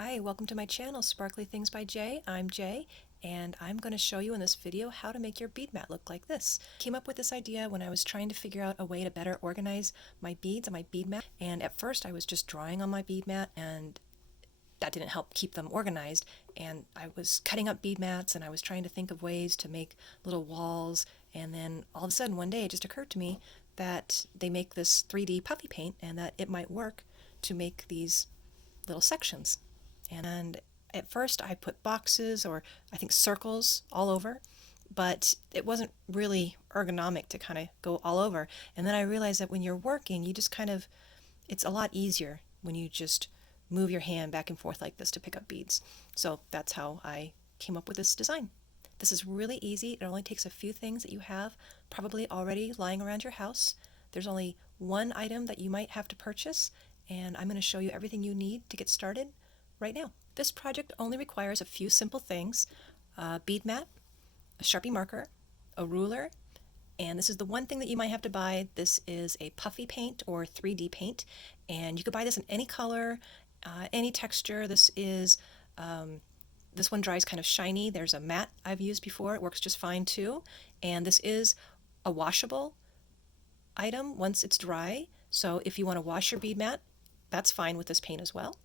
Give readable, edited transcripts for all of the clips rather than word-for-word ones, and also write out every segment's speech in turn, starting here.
Hi, welcome to my channel, Sparkly Things by Jay. I'm Jay, and I'm going to show you in this video how to make your bead mat look like this. I came up with this idea when I was trying to figure out a way to better organize my beads on my bead mat, and at first I was just drawing on my bead mat, and that didn't help keep them organized, and I was cutting up bead mats, and I was trying to think of ways to make little walls, and then all of a sudden one day it just occurred to me that they make this 3D puffy paint, and that it might work to make these little sections. And at first I put boxes or I think circles all over, but it wasn't really ergonomic to kind of go all over. And then I realized that when you're working, you just it's a lot easier when you just move your hand back and forth like this to pick up beads. So that's how I came up with this design. This is really easy. It only takes a few things that you have probably already lying around your house. There's only one item that you might have to purchase, and I'm going to show you everything you need to get started right now. This project only requires a few simple things: a bead mat, a Sharpie marker, a ruler, and this is the one thing that you might have to buy. This is a puffy paint or 3D paint, and you could buy this in any color, any texture. This one dries kind of shiny. There's a matte I've used before. It works just fine too. And this is a washable item once it's dry. So if you want to wash your bead mat, that's fine with this paint as well.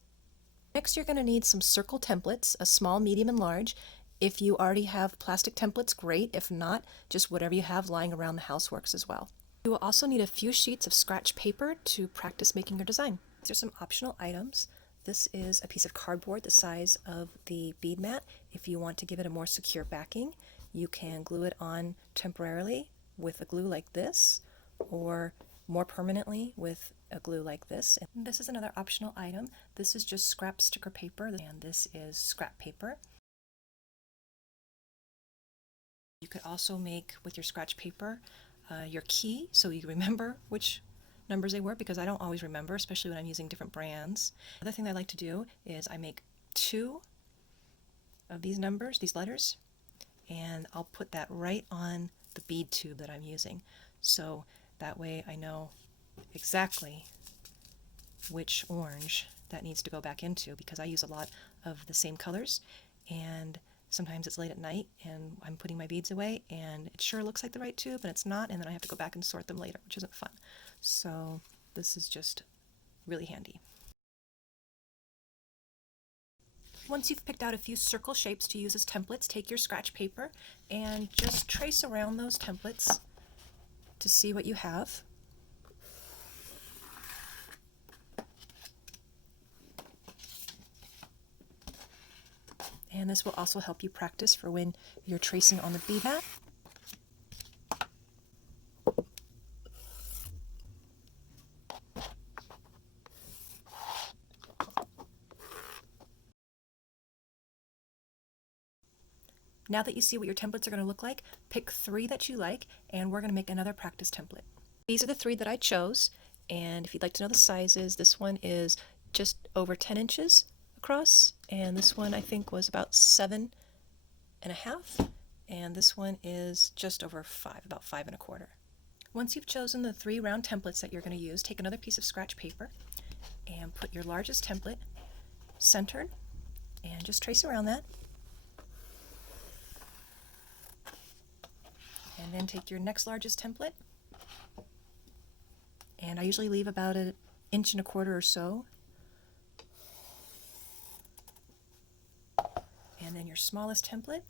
Next, you're going to need some circle templates, a small, medium, and large. If you already have plastic templates, great. If not, just whatever you have lying around the house works as well. You will also need a few sheets of scratch paper to practice making your design. These are some optional items. This is a piece of cardboard the size of the bead mat. If you want to give it a more secure backing, you can glue it on temporarily with a glue like this, or more permanently with a glue like this. And this is another optional item. This is just scrap sticker paper, and this is scrap paper. You could also make with your scratch paper your key, so you remember which numbers they were, because I don't always remember, especially when I'm using different brands. Another thing I like to do is I make 2 of these numbers, these letters, and I'll put that right on the bead tube that I'm using. So that way I know exactly which orange that needs to go back into, because I use a lot of the same colors, and sometimes it's late at night and I'm putting my beads away and it sure looks like the right tube and it's not, and then I have to go back and sort them later, which isn't fun. So this is just really handy. Once you've picked out a few circle shapes to use as templates, take your scratch paper and just trace around those templates to see what you have. And this will also help you practice for when you're tracing on the bead mat. Now that you see what your templates are going to look like, pick 3 that you like, and we're going to make another practice template. These are the 3 that I chose, and if you'd like to know the sizes, this one is just over 10 inches across, and this one I think was about 7.5, and this one is just over 5, about 5 1/4. Once you've chosen the 3 round templates that you're going to use, take another piece of scratch paper and put your largest template centered and just trace around that. And then take your next largest template, and I usually leave about 1.25 inches or so. And then your smallest template.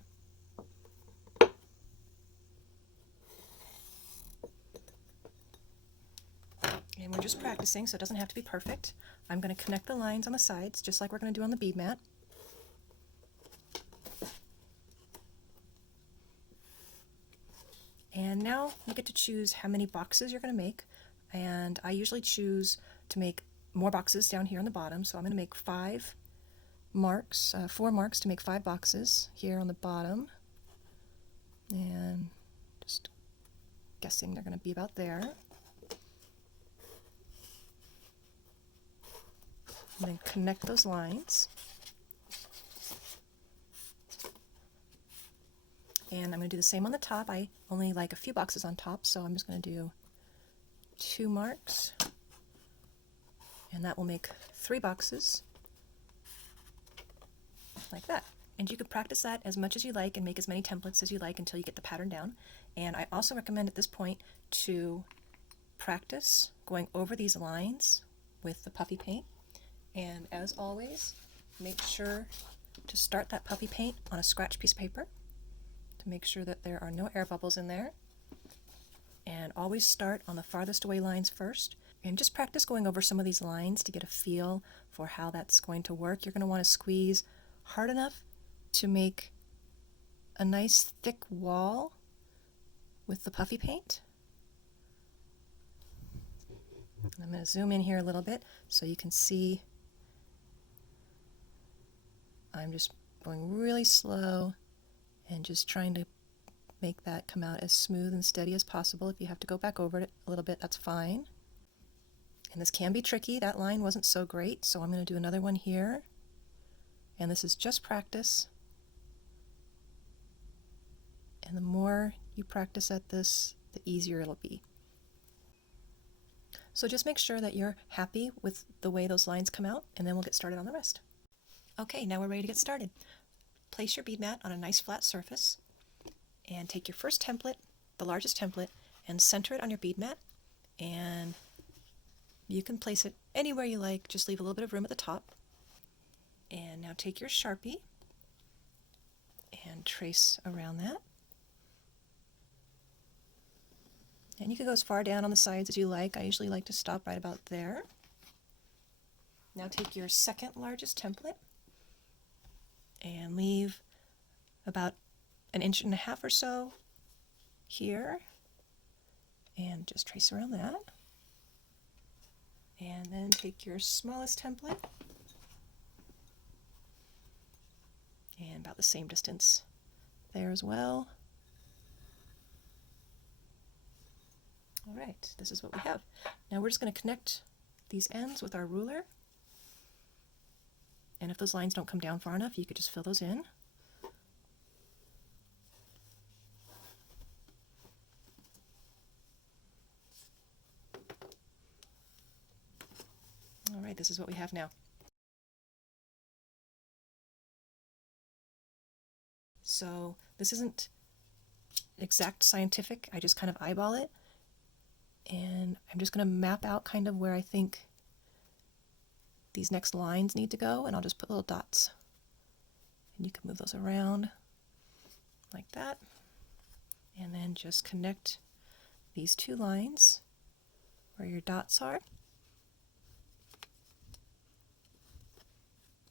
And we're just practicing, so it doesn't have to be perfect. I'm going to connect the lines on the sides, just like we're going to do on the bead mat. And now you get to choose how many boxes you're going to make, and I usually choose to make more boxes down here on the bottom, so I'm going to make 4 marks to make 5 boxes here on the bottom, and just guessing they're going to be about there. And then connect those lines. And I'm going to do the same on the top. I only like a few boxes on top, so I'm just going to do 2 marks, and that will make 3 boxes. like that. And you could practice that as much as you like and make as many templates as you like until you get the pattern down. And I also recommend at this point to practice going over these lines with the puffy paint. And as always, make sure to start that puffy paint on a scratch piece of paper to make sure that there are no air bubbles in there. And always start on the farthest away lines first. And just practice going over some of these lines to get a feel for how that's going to work. You're going to want to squeeze hard enough to make a nice thick wall with the puffy paint. I'm going to zoom in here a little bit so you can see I'm just going really slow and just trying to make that come out as smooth and steady as possible. If you have to go back over it a little bit, that's fine. And this can be tricky. That line wasn't so great, so I'm going to do another one here. And this is just practice. And the more you practice at this, the easier it'll be. So just make sure that you're happy with the way those lines come out, and then we'll get started on the rest. Okay, now we're ready to get started. Place your bead mat on a nice flat surface, and take your first template, the largest template, and center it on your bead mat. And you can place it anywhere you like, just leave a little bit of room at the top. And now take your Sharpie and trace around that. And you can go as far down on the sides as you like. I usually like to stop right about there. Now take your second largest template and leave about 1.5 inches or so here, and just trace around that. And then take your smallest template and about the same distance there as well. All right, this is what we have. Now we're just going to connect these ends with our ruler. And if those lines don't come down far enough, you could just fill those in. All right, this is what we have now. So this isn't exact scientific, I just kind of eyeball it. And I'm just going to map out kind of where I think these next lines need to go, and I'll just put little dots. And you can move those around like that. And then just connect these two lines where your dots are.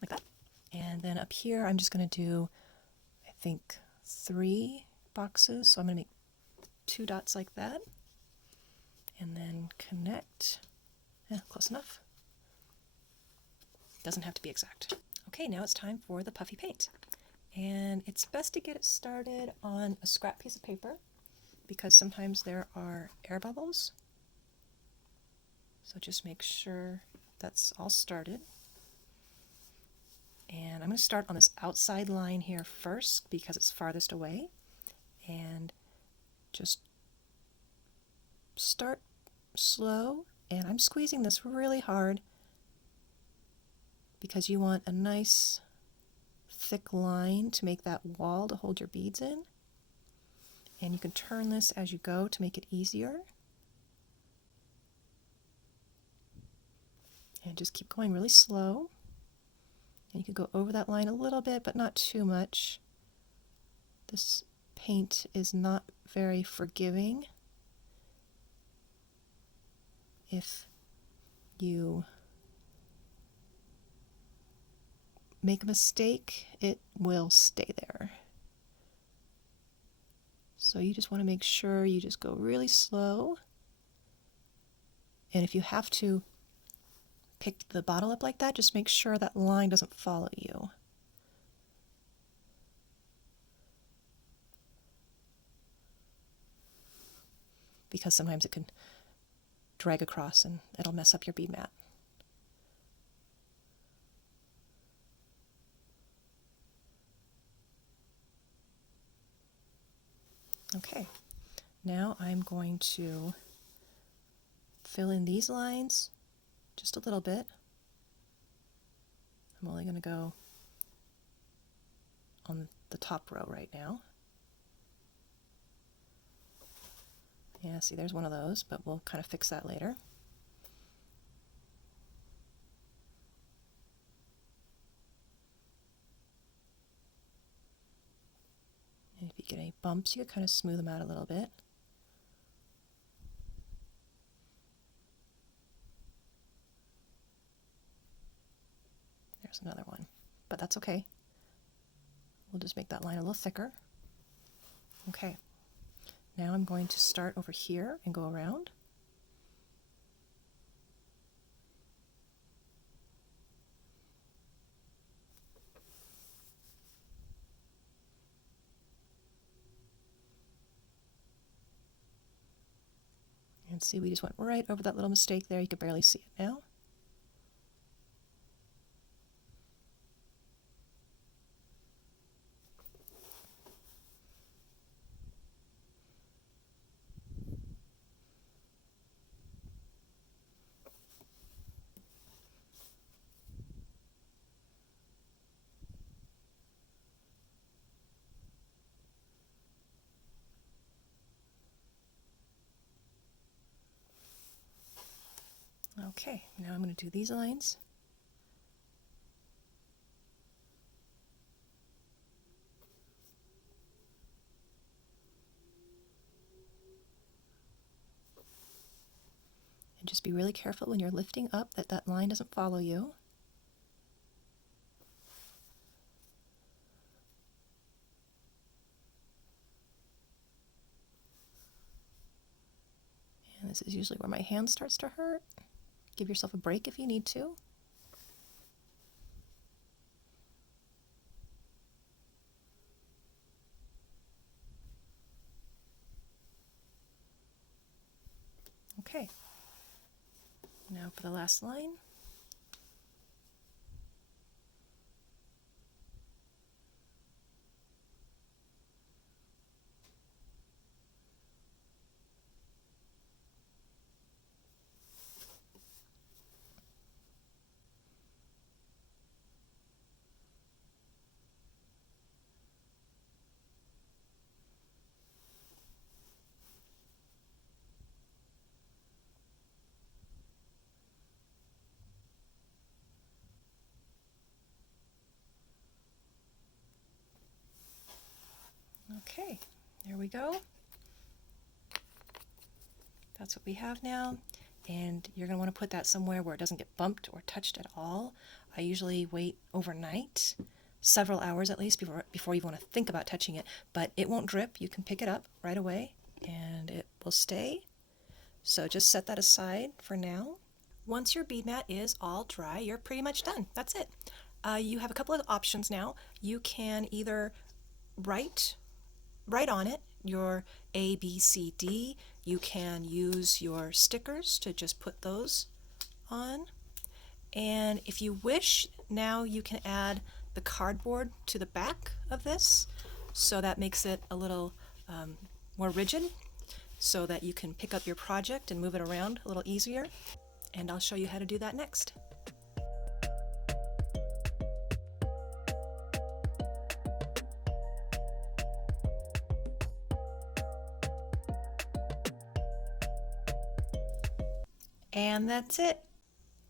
Like that. And then up here I'm just going to do, I think, 3 boxes. So I'm going to make 2 dots like that. And then connect. Close enough. Doesn't have to be exact. Okay, now it's time for the puffy paint. And it's best to get it started on a scrap piece of paper because sometimes there are air bubbles. So just make sure that's all started. And I'm going to start on this outside line here first because it's farthest away. And just start slow. And I'm squeezing this really hard because you want a nice thick line to make that wall to hold your beads in. And you can turn this as you go to make it easier. And just keep going really slow. And you can go over that line a little bit, but not too much. This paint is not very forgiving. If you make a mistake, it will stay there. So you just want to make sure you just go really slow. And if you have to pick the bottle up like that, just make sure that line doesn't follow you. Because sometimes it can drag across and it'll mess up your bead mat. Okay, now I'm going to fill in these lines just a little bit. I'm only going to go on the top row right now. Yeah, see, there's one of those, but we'll kind of fix that later. And if you get any bumps, you can kind of smooth them out a little bit. There's another one, but that's okay. We'll just make that line a little thicker. Okay, now I'm going to start over here and go around. And see, we just went right over that little mistake there. You can barely see it now. Okay, now I'm going to do these lines. And just be really careful when you're lifting up that that line doesn't follow you. And this is usually where my hand starts to hurt. Give yourself a break if you need to. Okay, now for the last line. Okay, there we go. That's what we have now. And you're going to want to put that somewhere where it doesn't get bumped or touched at all. I usually wait overnight, several hours at least, before you want to think about touching it. But it won't drip. You can pick it up right away and it will stay. So just set that aside for now. Once your bead mat is all dry, you're pretty much done. That's it. You have a couple of options now. You can either write on it your A, B, C, D. You can use your stickers to just put those on. And if you wish, now you can add the cardboard to the back of this, so that makes it a little more rigid, so that you can pick up your project and move it around a little easier. And I'll show you how to do that next. And that's it.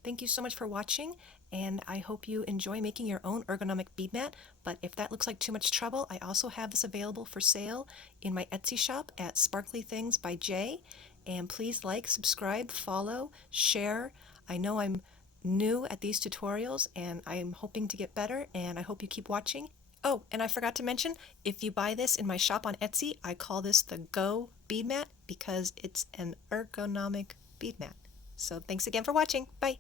Thank you so much for watching, and I hope you enjoy making your own ergonomic bead mat. But if that looks like too much trouble, I also have this available for sale in my Etsy shop at SparklyThingsByJ. And please like, subscribe, follow, share. I know I'm new at these tutorials, and I'm hoping to get better, and I hope you keep watching. Oh, and I forgot to mention, if you buy this in my shop on Etsy, I call this the Go-Bead Mat because it's an ergonomic bead mat. So thanks again for watching. Bye.